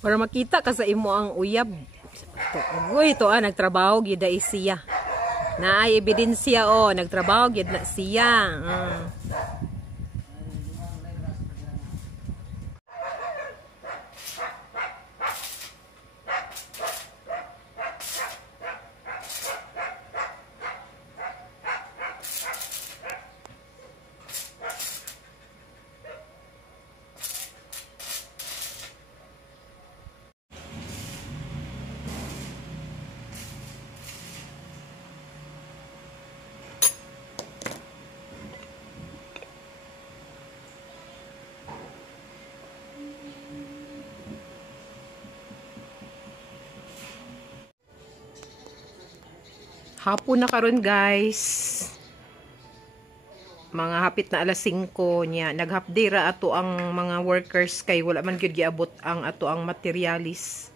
Para makita ka sa imo ang uyab. Uy, ito nagtrabaho gyud dai siya. Naay ebidensya nagtrabaho gyud na siya. Hapon na karon guys. Mga hapit na alas 5 niya. Naghapday ra ato ang mga workers kay wala man gyud giabot ang ato ang materialis.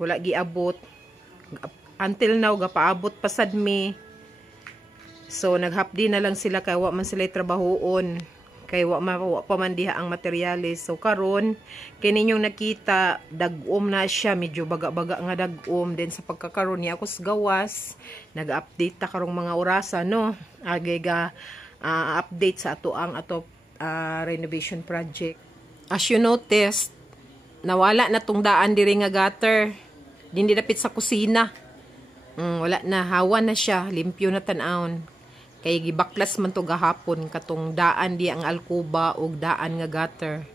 Wala giabot. Until now gapaabot pa sad mi. So naghapday na lang sila kay wa man sila trabahoon. Kay wa pa man diha ang materialis. So karon kini ninyong nakita dagom na siya, medyo baga-baga nga dagom. Then sa pagkakaroon niya ako sa gawas, nag-update ta karong mga orasa no. Agay update sa ato ang renovation project. As you noticed, nawala na tong daan diri nga gutter. Dindi dapit sa kusina. Wala na, hawa na siya, limpyo na tan-aon. Kay gibaklas man to gahapon katong daan di ang alkuba ug daan nga gutter.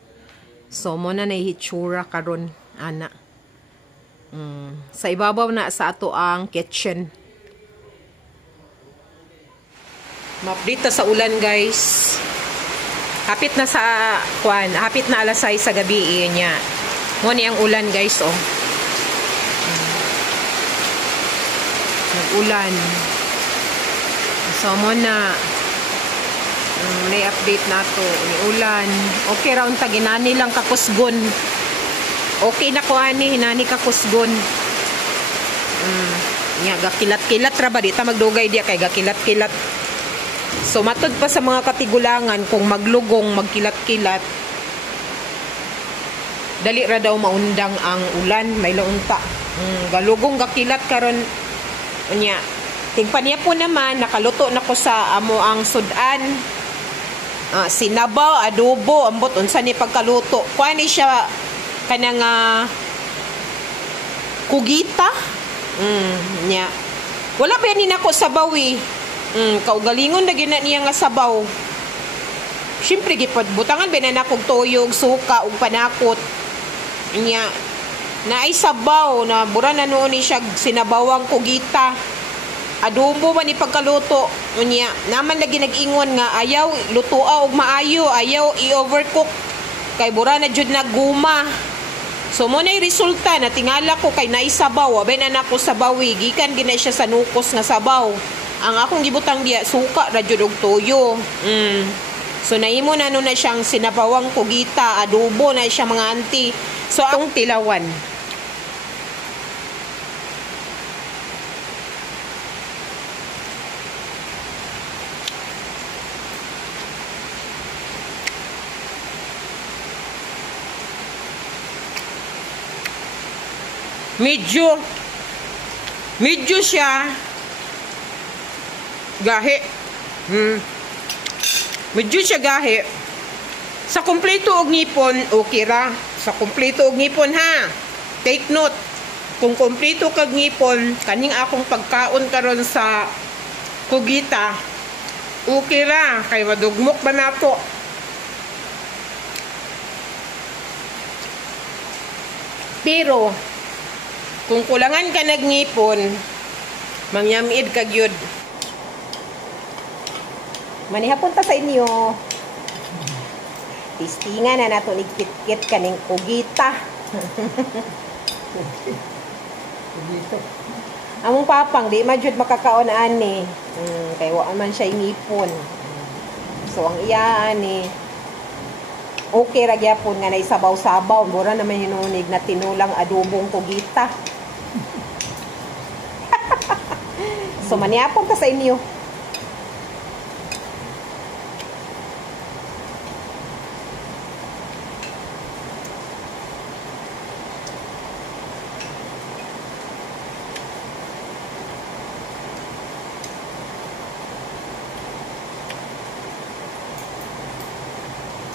So mo na hitsura karon ana. Sa ibabaw na sa ato ang kitchen. Mapdita sa ulan guys. Hapit na sa hapit na alas 6 sa gabi niya. Mo ni ang ulan guys Nag-ulan. So mo na may update na to ni ulan. Okay ra unta ginani lang kakusgon. Okay na ko ani hinani kakusgon. Nya gakilat-kilat ra ba di ta magdugay dia kay gakilat-kilat. So matud pa sa mga katigulangan kung maglugong magkilat-kilat. Dali ra daw maundang ang ulan, may launta. Galugong gakilat karon nya. Tingpan niya po naman, nakaluto na ko sa amo ang sudan. Sinabaw, adobo, ambot, unsa ni pagkaluto. Kuha ni siya kanang kugita. Nya. Wala ba yan ako sabaw kaugalingon na gina niya nga sabaw. Siyempre, butangan ba na akong toyog, suka, ug panakot. Nya. Naay sabaw, na bura na noon ni siya sinabawang kugita. Adobo man ni pagkaluto unya naman lagi nag-ingon nga ayaw lutoa og maayo, ayaw i-overcook kay bura na jud naguma. So mo nay resulta na tingala ko kay naisabaw abay na nako sabawi gikan gina siya sa nukos nga sabaw. Ang akong gibutang diya suka ra jud og toyo. So naimo na no na siyang sinabawang kugita, adobo na siya mga auntie. So akong tilawan. Medyo siya gahi. Medyo siya gahi. Sa kumpleto og ngipon, okay ra. Sa kumpleto og ngipon ha. Take note. Kung kumpleto kag ngipon, kaning akong pagkaon karon sa kugita, okay ra. Kay madugmok ba nato? Pero kung kulangan ka nagnipon, mangyamid ka gyud. Manihapon ta sa inyo. Tistingan na nato igkit-kit kaning kugita. Among papang di man jud makakaon ani. Kay wa man siya ngipon. So ang iya ani okay ra gyapon nga naisabaw-sabaw, mura naman hinunig na tinulang adobong kugita. So maniapon ta sa inyo.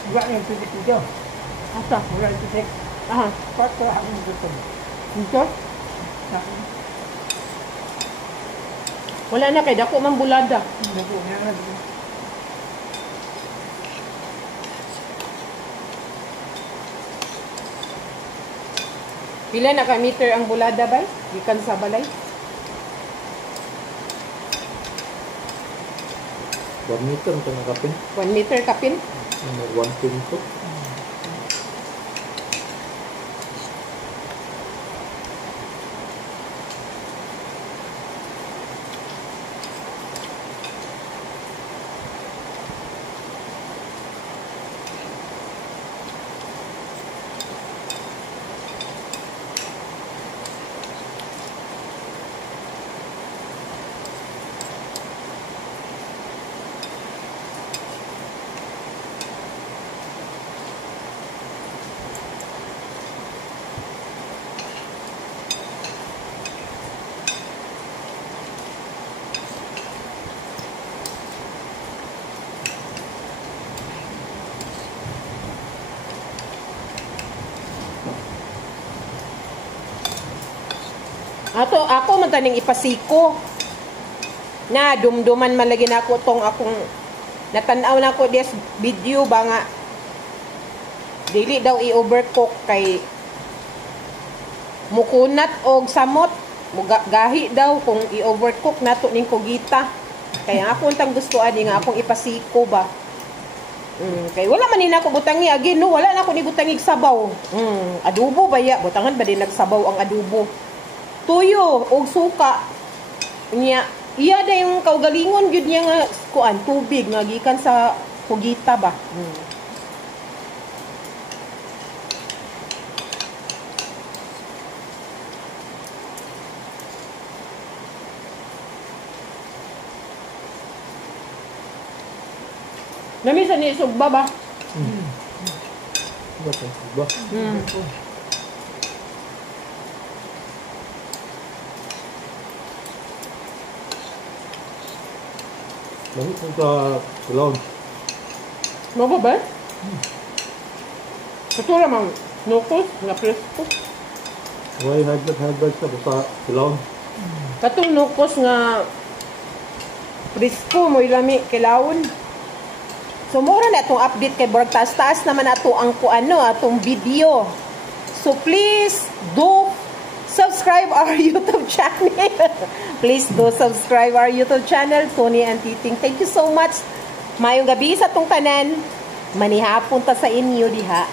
Wala yung pilit-pilit. Asa? Wala yung pilit. Aha. Part ko akong gusto. Ito? Ako. Wala na kay dako man bulada. Hindi ko nga. Pila na ka meter ang bulada bay? Gikan sa balay? 1 meter ang kapin. 1 meter kapin? 1.2. Ako man taning ipasiko. Na dumduman man lagi na ako tong akong natanaw na ko des video ba nga dili daw i-overcook kay mukunat og samot gahi daw kung i-overcook nato ning kugita. Kaya ako untang gusto ani nga akong ipasiko ba. Kay wala man ni nako butangi again no, wala na ako ni butangig sabaw. Adobo baya, butangan ba din nagsabaw ang adobo. Tuyo og suka niya iya da yung kaugalingon gyud niya nga kuan tubig nga gikan sa kugita ba. Namisa ni sugba ba? Ba? Bakit mo sa salon? Mo ba? Katura mang nukos nga presko. Why hagdag sa sa salon? Katong nukos nga presko mo ilami kilawon. So mura na itong update kay Borg taas naman ato ang atong video. So please do subscribe our YouTube channel. Please do subscribe our YouTube channel, Tony and Titing. Thank you so much. Mayong gabi sa tong tanan. Manihapon ta sa inyo diha.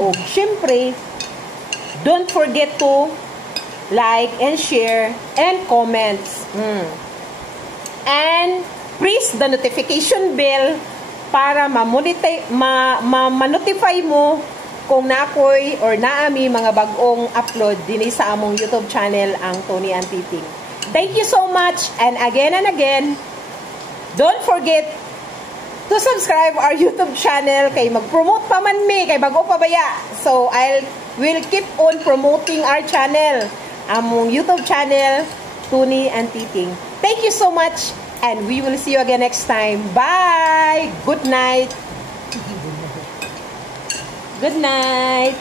O syempre, don't forget to like and share and comments. And press the notification bell para ma-notify mo kung naakoy or naami mga bagong upload din sa among YouTube channel ang Tony and Titing. Thank you so much, and again, don't forget to subscribe our YouTube channel kay mag-promote pa man mi kay bago pa baya. So will keep on promoting our channel, among YouTube channel Tony and Titing. Thank you so much, and we will see you again next time. Bye. Good night. Good night.